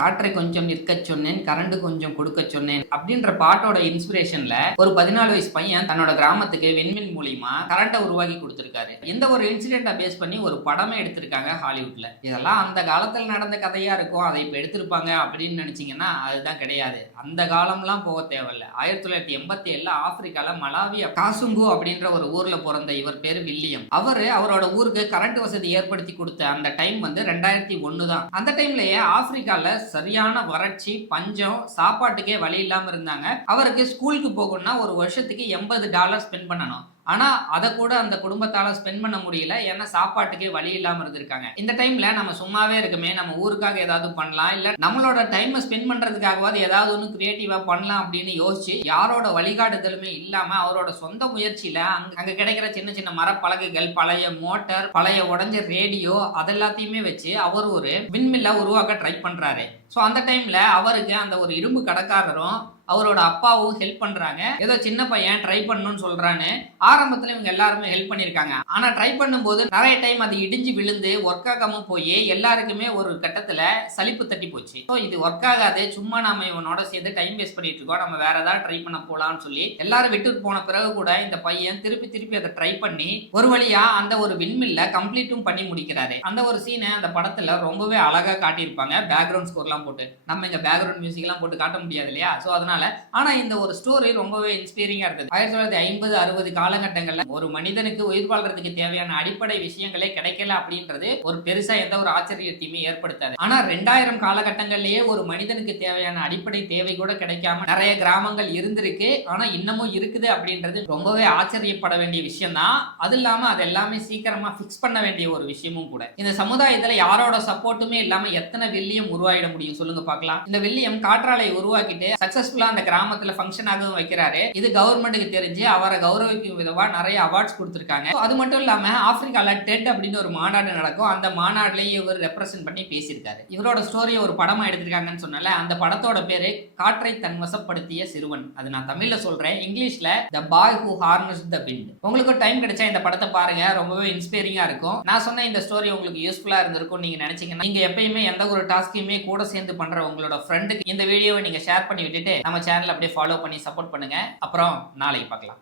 காற்றை கொஞ்சம் நிற்கச் சொன்னேன், கரண்ட் கொஞ்சம் கொடுக்கச் சொன்னேன் அப்படின்ற பாட்டோட இன்ஸ்பிரேஷன்ல ஒரு 14 வயசு பையன் தன்னோட கிராமத்துக்கு விண்மின் மூலியமா கரண்ட்டை உருவாக்கி கொடுத்திருக்காரு. இந்த ஒரு இன்சிடென்ட்டை பேஸ் பண்ணி ஒரு படமே எடுத்திருக்காங்க ஹாலிவுட்ல. இதெல்லாம் அந்த காலத்துல நடந்த கதையா இருக்கும், அதை இப்ப எடுத்திருப்பாங்க அப்படின்னு நினைச்சீங்கன்னா அதுதான் கிடையாது. அந்த காலம்லாம் போக தேவையில்ல. 1987 ஆப்பிரிக்கால மலாவி காசுங்கு அப்படின்ற ஒரு ஊர்ல பிறந்த இவர் பேரு வில்லியம். அவரோட ஊருக்கு கரண்ட் வசதி ஏற்படுத்தி கொடுத்த அந்த டைம் வந்து 2001 தான். அந்த டைம்லயே ஆப்பிரிக்கால சரியான வறட்சி, பஞ்சம், சாப்பாட்டுக்கே வழி இல்லாம இருந்தாங்க. அவருக்கு ஸ்கூலுக்கு போகணும்னா ஒரு வருஷத்துக்கு $80 ஸ்பெண்ட் பண்ணணும். ஆனா அதை கூட அந்த குடும்பத்தால ஸ்பெண்ட் பண்ண முடியல. ஏன்னா சாப்பாட்டுக்கே வழி இல்லாம இருந்திருக்காங்க. இந்த டைம்ல நம்ம சும்மாவே இருக்குமே, நம்ம ஊருக்காக ஏதாவது பண்ணலாம், இல்ல நம்மளோட டைம் ஸ்பெண்ட் பண்றதுக்காகவாது ஏதாவது ஒன்று கிரியேட்டிவா பண்ணலாம் அப்படின்னு யோசிச்சு யாரோட வழிகாட்டுதலுமே இல்லாம அவரோட சொந்த முயற்சியில அங்க கிடைக்கிற சின்ன சின்ன மரப்பலகைகள், பழைய மோட்டார், பழைய உடஞ்ச ரேடியோ அதெல்லாத்தையுமே வச்சு அவர் ஒரு விண்மில்ல உருவாக்க ட்ரை பண்றாரு. ஸோ அந்த டைம்ல அவருக்கு அந்த ஒரு இரும்பு கடைக்காரரும் அவரோட அப்பாவும் ஹெல்ப் பண்றாங்க. ஏதோ சின்ன பையன் ட்ரை பண்ணணும்னு சொல்றான்னு ஆரம்பத்துல இவங்க எல்லாருமே ஹெல்ப் பண்ணிருக்காங்க. ஆனா ட்ரை பண்ணும்போது நிறைய டைம் அது இடிஞ்சு விழுந்து ஒர்க் ஆகாம போய் எல்லாருக்குமே ஒரு கட்டத்துல சலிப்பு தட்டி போச்சு. ஸோ இது ஒர்க் ஆகாது, சும்மா நாம இவனோட சேர்ந்து டைம் வேஸ்ட் பண்ணிட்டு இருக்கோம், நம்ம வேற ஏதாவது ட்ரை பண்ண போலாம்னு சொல்லி எல்லாரும் விட்டுட்டு போன பிறகு கூட இந்த பையன் திருப்பி அதை ட்ரை பண்ணி ஒரு வழியா அந்த ஒரு விண்மில்ல கம்ப்ளீட்டும் பண்ணி முடிக்கிறாரு. அந்த ஒரு சீனை அந்த படத்துல ரொம்பவே அழகா காட்டியிருப்பாங்க. பேக்ரவுண்ட் ஸ்கோர்லாம் போட்டு, நம்ம இங்க பேக்ரவுண்ட் மியூசிக் எல்லாம் போட்டு காட்ட முடியாது இல்லையா? ஸோ அதனால ஆனா இந்த ஒரு ஸ்டோரி ரொம்பவே இன்ஸ்பைரிங்கா இருக்குது. 1950-60 காலகட்டங்கள்ல ஒரு மனிதனுக்கு உயிர் வாழ்றதுக்கு தேவையான அடிப்படை விஷயங்களே கிடைக்கல அப்படின்றது ஒரு பெருசா எந்த ஒரு ஆச்சரியத்தையுமே ஏற்படுத்தாது. ஆனா 2000 காலகட்டங்கள்லயே ஒரு மனிதனுக்கு தேவையான அடிப்படை தேவை கூட கிடைக்காம நிறைய கிராமங்கள் இருந்திருக்கு. ஆனா இன்னமும் இருக்குது அப்படின்றது ரொம்பவே ஆச்சரியப்பட வேண்டிய விஷயம் தான். அது இல்லாம அது எல்லாமே சீக்கிரமா பிக்ஸ் பண்ண வேண்டிய ஒரு விஷயமும் கூட. இந்த சமுதாயத்துல யாரோட சப்போர்ட்டுமே இல்லாம எத்தனை வில்லியம் உருவாயிட முடியும் சொல்லுங்க பார்க்கலாம். இந்த வில்லியம் காற்றாலை உருவாக்கிட்டு சக்சஸ்ஃபுல்லா அந்த கிராமத்துல ஃபங்க்ஷன் ஆகவும் வைக்கிறாரு. இது கவர்மெண்ட்டுக்கு தெரிஞ்சு அவரை கௌரவிக்கும் விதமா நிறைய அவார்ட்ஸ் கொடுத்திருக்காங்க. அது மட்டும் இல்லாம ஆப்பிரிக்கால டெட் அப்படின்னு ஒரு மாநாடு நடக்கும். அந்த மாநாடுலயே இவர் ரெப்ரசென்ட் பண்ணி பேசியிருக்காரு. இவரோட ஸ்டோரியை ஒரு படமா எடுத்திருக்காங்கன்னு சொன்னால அந்த படத்தோட பேரு காற்றை தன்வசப்படுத்திய சிறுவன். அது நான் தமிழ்ல சொல்றேன், இங்கிலீஷ்ல the boy who harnessed the wind. உங்களுக்கு டைம் கிடைச்சா இந்த படத்தை பாருங்க, ரொம்பவே இன்ஸ்பைரிங்கா இருக்கும். நான் சொன்ன இந்த ஸ்டோரி உங்களுக்கு யூஸ்ஃபுல்லா இருந்திருக்கும் நீங்க நினைச்சீங்கன்னா, நீங்க எப்பயுமே எந்த ஒரு டாஸ்கையுமே கூட சேர்ந்து பண்ற உங்களோட ஃப்ரெண்டுக்கு இந்த வீடியோவை நீங்க ஷேர் பண்ணி விட்டுட்டு நம்ம சேனல் அப்படியே ஃபாலோ பண்ணி சப்போர்ட் பண்ணுங்க. அப்புறம் நாளைக்கு பார்க்கலாம்.